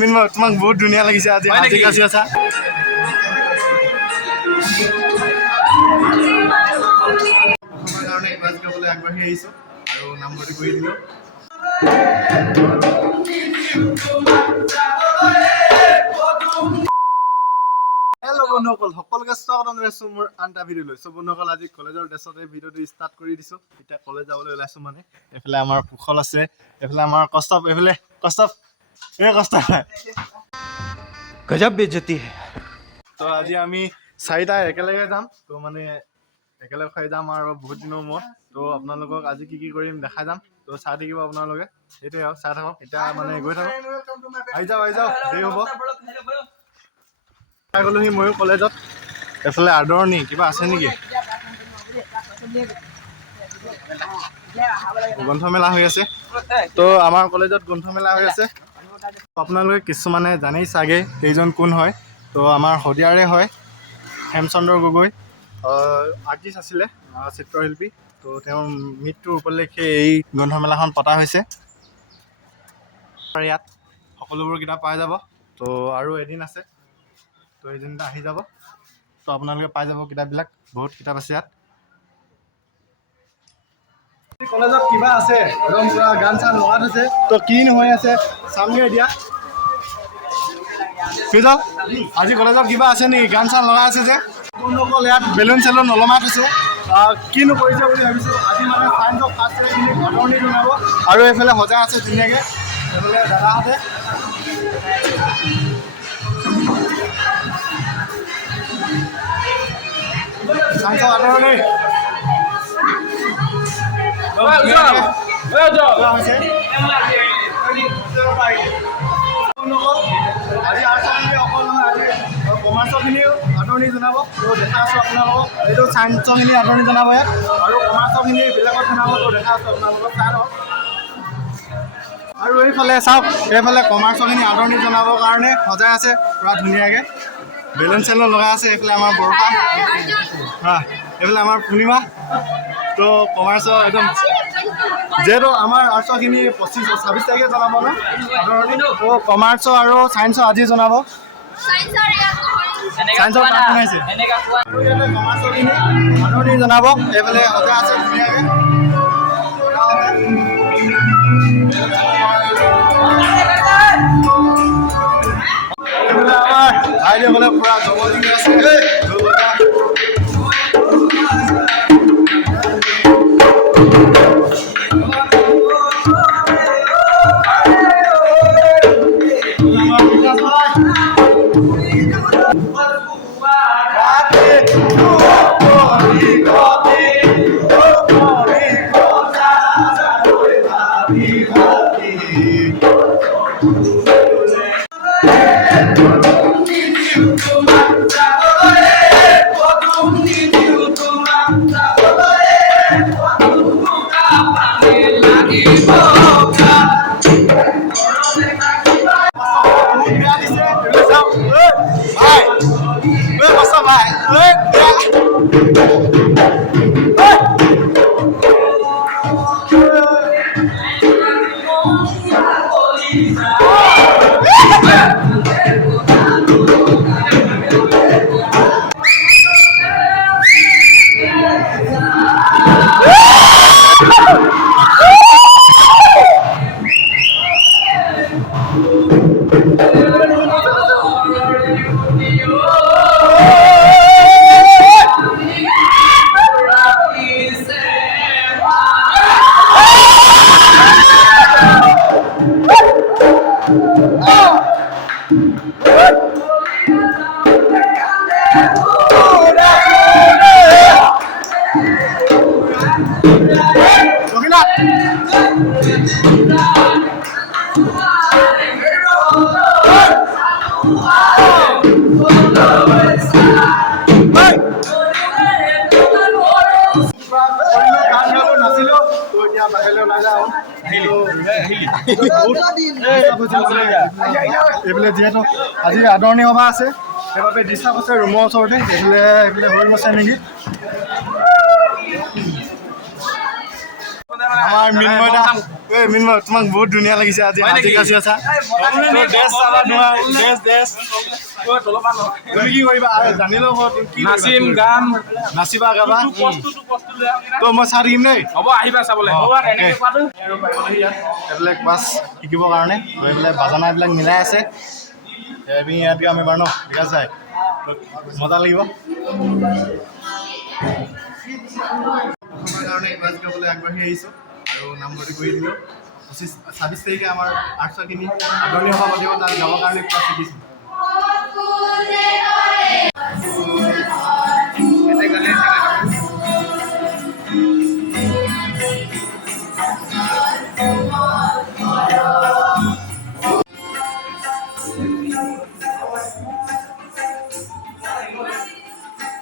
মিনময় তোমাক বহুত ধুনীয়া লাগিছে আজি হাজি কাজি আছা কাৰণে ক্লাছ গাবলৈ আগবাঢ়ি আহিছোঁ আৰু নামভৰ্তি কৰি দিলোঁ হেল্ল' বন্ধুসকল সকলোকে স্বাগতম জনাইছোঁ মোৰ আন এটা ভিডিঅ' লৈ বন্ধুসকল আজি কলেজৰ ড্ৰেছতে ভিডিঅ'টো ষ্টাৰ্ট কৰি দিছোঁ এতিয়া কলেজ যাবলৈ ওলাইছোঁ মানে এইফালে আমাৰ কুশল আছে এইফালে আমাৰ কষ্টপ এইফালে কষ্টপ गजब बेइज्जती है তো আজি আমি চাৰিটা একেলগে যাম তো মানে একেলগে খাই যাম আৰু বহুত দিনৰ মূৰত তো আপোনালোকক আজি কি কৰিম দেখাই যাম তো চাই থাকিব আপোনালোকে সেইটোৱে আৰু চাই থাকক এতিয়া মানে গৈ থাকক আহি যাওক দেৰি হ'ব চাই গ'লোহি ময়ো কলেজত এইফালে আদৰণি কিবা আছে নেকি গ্ৰন্থমেলা হৈ আছে তো আমাৰ কলেজত গ্ৰন্থমেলা হৈ আছে আপোনালোকে কিছুমানে জানেই চাগে এইজন কোন হয় তো আমাৰ শদিয়াৰে হয় হেমচন্দ্ৰ গগৈ আৰ্টিষ্ট আছিলে চিত্ৰশিল্পী তো তেওঁৰ মৃত্যুৰ উপলক্ষে এই গ্ৰন্থমেলাখন পতা হৈছে ইয়াত সকলোবোৰ কিতাপ পাই যাব তো আৰু এদিন আছে তো এদিনটা আহি যাব তো আপোনালোকে পাই যাব কিতাপবিলাক বহুত কিতাপ আছে ইয়াত কলেজত কিবা আছে একদম পুৰা গান চান লগাই থৈছে তো কি হৈ আছে চামগে এতিয়া আজি কলেজত কিবা আছে নেকি গান চান লগাই আছে যে বন্ধুসকল ইয়াত বেলুন চেলুন নলমাই থৈছে কিনো কৰিছে বুলি ভাবিছোঁ আজি মানে চাইন্সৰ ফাৰ্ষ্ট ইয়াৰখিনি আদৰণি জনাব আৰু এইফালে সজাই আছে ধুনীয়াকৈ এইফালে দাদাহঁতে চাইন্সৰ আদৰণি আজি আৰ্টছৰখিনি অকল নহয় আজি কমাৰ্চৰখিনিও আদৰণি জনাব তো দেখা আছোঁ আপোনালোকক এইটো চাইন্সৰখিনি আদৰণি জনাব ইয়াত আৰু কমাৰ্চৰখিনি বেলেগত জনাব তো দেখা আছোঁ আপোনালোকক চাই লওক আৰু এইফালে চাওক এইফালে কমাৰ্চৰখিনি আদৰণি জনাবৰ কাৰণে সজাই আছে পূৰা ধুনীয়াকৈ বেলুন চেলুন লগাই আছে এইফালে আমাৰ বৰষা এইফালে আমাৰ পূৰ্ণিমা তো কমাৰ্চৰ একদম যিহেতু আমাৰ আৰ্টছৰখিনি 26 তাৰিখে জনাব ন আদৰণি তো কমাৰ্চৰ আৰু চাইন্সৰ আজি জনাব চাইন্সৰ কাৰ্ড বনাইছে আৰু ইয়াতে কমাৰ্চৰখিনি আদৰণি জনাব এইফালে সজাই আছে ধুনীয়াকৈ আমাৰ ভাইদেউসকলে পূৰা জবৰদস্তি আছে এইফালে যিহেতু আজি আদৰণি সভা আছে সেইবাবে ডিষ্টাৰ্ব আছে ৰুমৰ ওচৰতে এইফালে হৈ গৈছে নেকি আমাৰ মিনময় দা এই মিনময় তোমাক বহুত ধুনীয়া লাগিছে আজি হাজি কাছি আছা ড্ৰেছ চাবা তোমাৰ ড্ৰেছ তুমি কি কৰিবা জানিলেও কি নাচিম গান নাচিবা গাবা তো মই চাই থাকিম দেই হ'ব আহিবা চাবলৈ এইবিলাক বাছ শিকিবৰ কাৰণে এইবিলাক বাজানা এইবিলাক মিলাই আছে আমি ইয়াত গাম এবাৰ ন দেখা যায় মজা লাগিব কাৰণে ক্লাছ গাবলৈ আগবাঢ়ি আহিছোঁ আৰু নামভৰ্তি কৰি দিলোঁ 26 তাৰিখে আমাৰ আৰ্টছৰখিনি আদৰণি সভা পাতিব তাত যাবৰ কাৰণে ক্লাছ শিকিছোঁ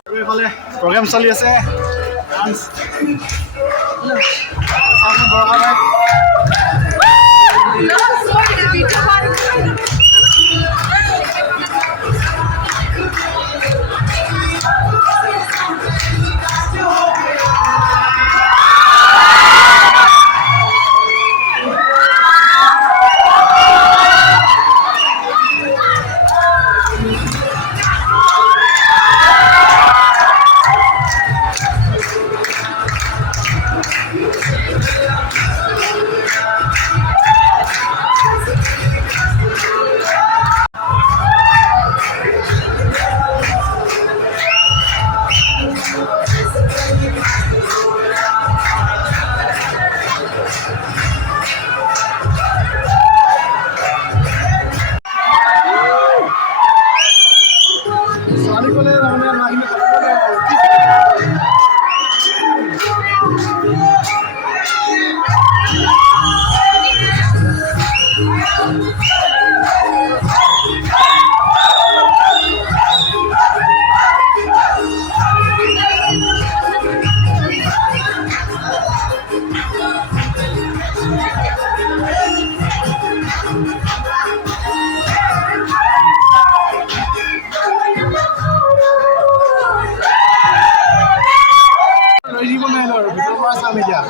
আৰু এইফালে প্ৰগ্ৰেম চলি আছে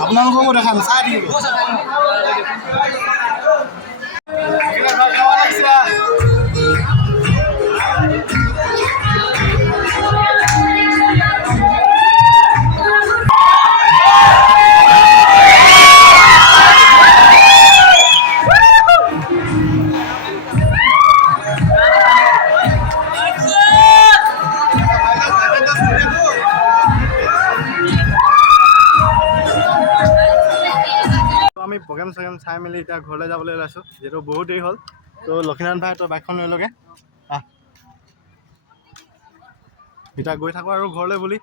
আপোনালোককো দেখাম চাই দিব আমি প্ৰগ্ৰেম চগ্ৰেম চাই মেলি এতিয়া ঘৰলৈ যাবলৈ ওলাইছোঁ যিহেতু বহুত দেৰি হ'ল তো লক্ষীনাৰায়ণ ভাই তই বাইকখন লৈ লগে এতিয়া গৈ থাকোঁ আৰু ঘৰলৈ বুলি